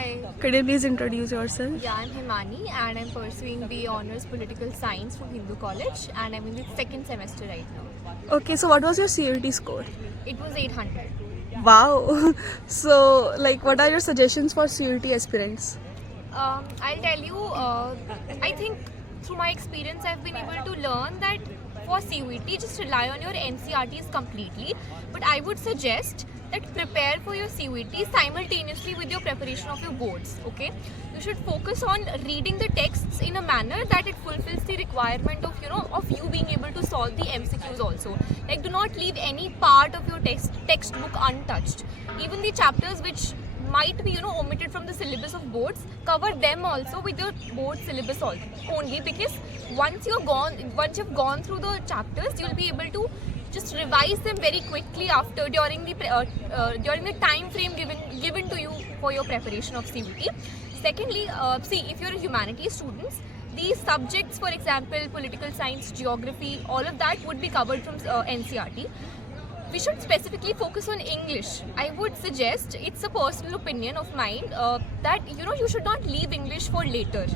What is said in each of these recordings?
Hi. Could you please introduce yourself? Yeah, I'm Himani and I'm pursuing the Honours Political Science from Hindu College and I'm in the second semester right now. Okay, so what was your CUT score? It was 800. Wow. So, like, what are your suggestions for CUT aspirants? I'll tell you, I think through my experience I've been able to learn that for CUET just rely on your NCRTs completely, but I would suggest that prepare for your CUET simultaneously with your preparation of your boards, okay? You should focus on reading the texts in a manner that it fulfills the requirement of, of you being able to solve the MCQs also. Like, do not leave any part of your textbook untouched. Even the chapters which might be omitted from the syllabus of boards, cover them also with your board syllabus also, only because once you've gone through the chapters, you'll be able to just revise them very quickly after during the time frame given to you for your preparation of CUT. Secondly, see, if you're a humanities student, these subjects, for example, political science, geography, all of that would be covered from NCRT. We should specifically focus on English. I would suggest, it's a personal opinion of mine, that you should not leave English for later.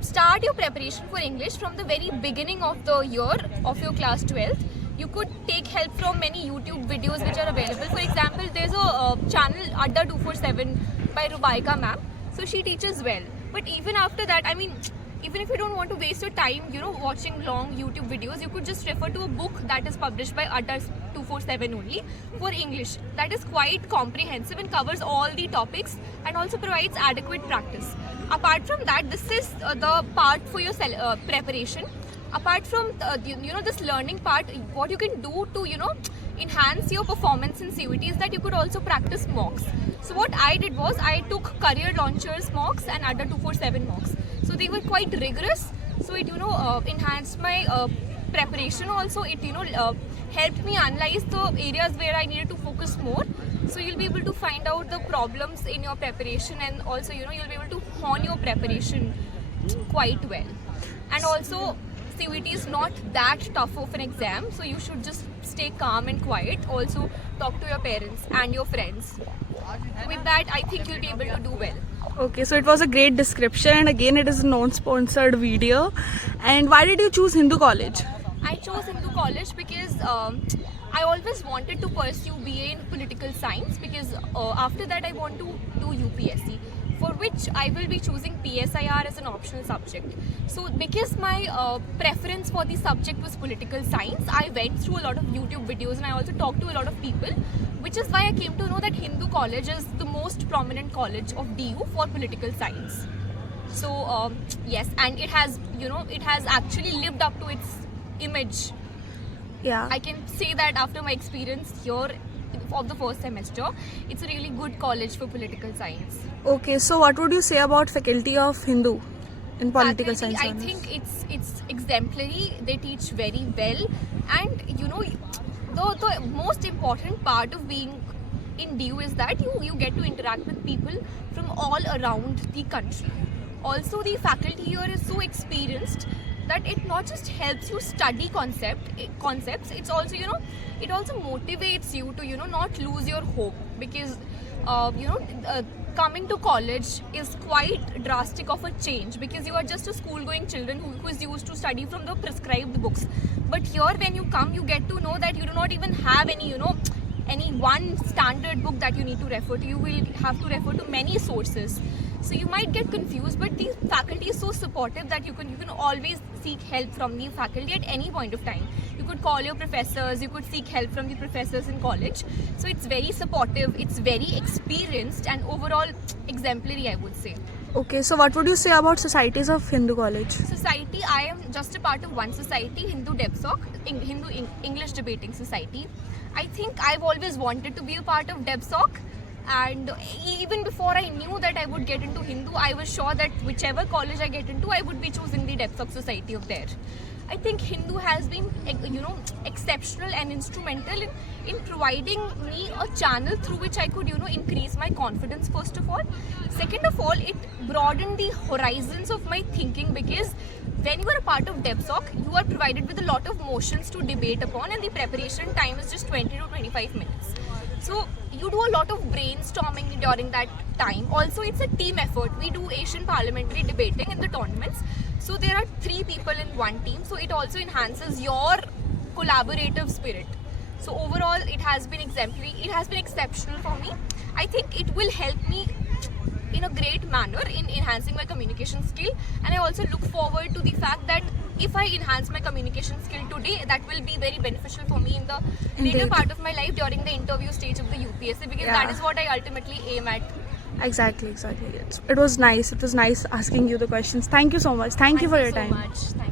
Start your preparation for English from the very beginning of the year of your class 12th. You could take help from many YouTube videos which are available. For example, there's a channel Adda 247 by Rubaika ma'am. So she teaches well. But even after that, I mean, even if you don't want to waste your time, watching long YouTube videos, you could just refer to a book that is published by Adda 247 only for English. That is quite comprehensive and covers all the topics and also provides adequate practice. Apart from that, this is the part for your preparation. Apart from this learning part, what you can do to enhance your performance in CUET is that you could also practice mocks. So what I did was I took Career Launchers mocks and Adda 247 mocks. So they were quite rigorous. So it enhanced my preparation also. It helped me analyze the areas where I needed to focus more. So you'll be able to find out the problems in your preparation, and also you'll be able to hone your preparation quite well. And also, CUET is not that tough of an exam, so you should just stay calm and quiet. Also, talk to your parents and your friends. With that, I think you'll be able to do well. Okay, so it was a great description, and again, it is a non-sponsored video. And why did you choose Hindu College? I chose Hindu College because I always wanted to pursue BA in political science, because after that I want to do UPSC, for which I will be choosing PSIR as an optional subject. So because my preference for the subject was political science, I went through a lot of YouTube videos and I also talked to a lot of people, which is why I came to know that Hindu College is the most prominent college of DU for political science. So yes, and it has actually lived up to its image. Yeah. I can say that after my experience here of the first semester, it's a really good college for political science. Okay, so what would you say about faculty of Hindu in political Faculty, science? I think it's exemplary. They teach very well, and the most important part of being in DU is that you get to interact with people from all around the country. Also, the faculty here is so experienced that it not just helps you study concepts, it's also it also motivates you to not lose your hope, because coming to college is quite drastic of a change, because you are just a school going children who is used to study from the prescribed books. But here, when you come, you get to know that you do not even have any one standard book that you need to refer to. You will have to refer to many sources. So you might get confused, but the faculty is so supportive that you can always seek help from the faculty at any point of time. You could call your professors, you could seek help from the professors in college. So it's very supportive, it's very experienced, and overall exemplary, I would say. Okay, so what would you say about societies of Hindu College? Society, I am just a part of one society, Hindu DebSoc, Hindu English Debating Society. I think I've always wanted to be a part of DebSoc, and even before I knew that I would get into Hindu, I was sure that whichever college I get into, I would be choosing the DebSoc society of there. I think Hindu has been exceptional and instrumental in providing me a channel through which I could increase my confidence, first of all. Second of all, it broadened the horizons of my thinking, because when you are a part of DebSoc, you are provided with a lot of motions to debate upon, and the preparation time is just 20 to 25 minutes. So you do a lot of brainstorming during that time. Also, it's a team effort. We do Asian parliamentary debating in the tournaments, so there are 3 people in one team, so it also enhances your collaborative spirit. So overall, it has been exemplary. It has been exceptional for me. I think it will help me in a great manner in enhancing my communication skill, and I also look forward to the fact that if I enhance my communication skill today, that will be very beneficial for me in the later Indeed. part of my life during the interview stage of the UPSC, because Yeah. that is what I ultimately aim at. Exactly. It was nice. It was nice asking you the questions. Thank you so much. Thank you for your so time. much. Thank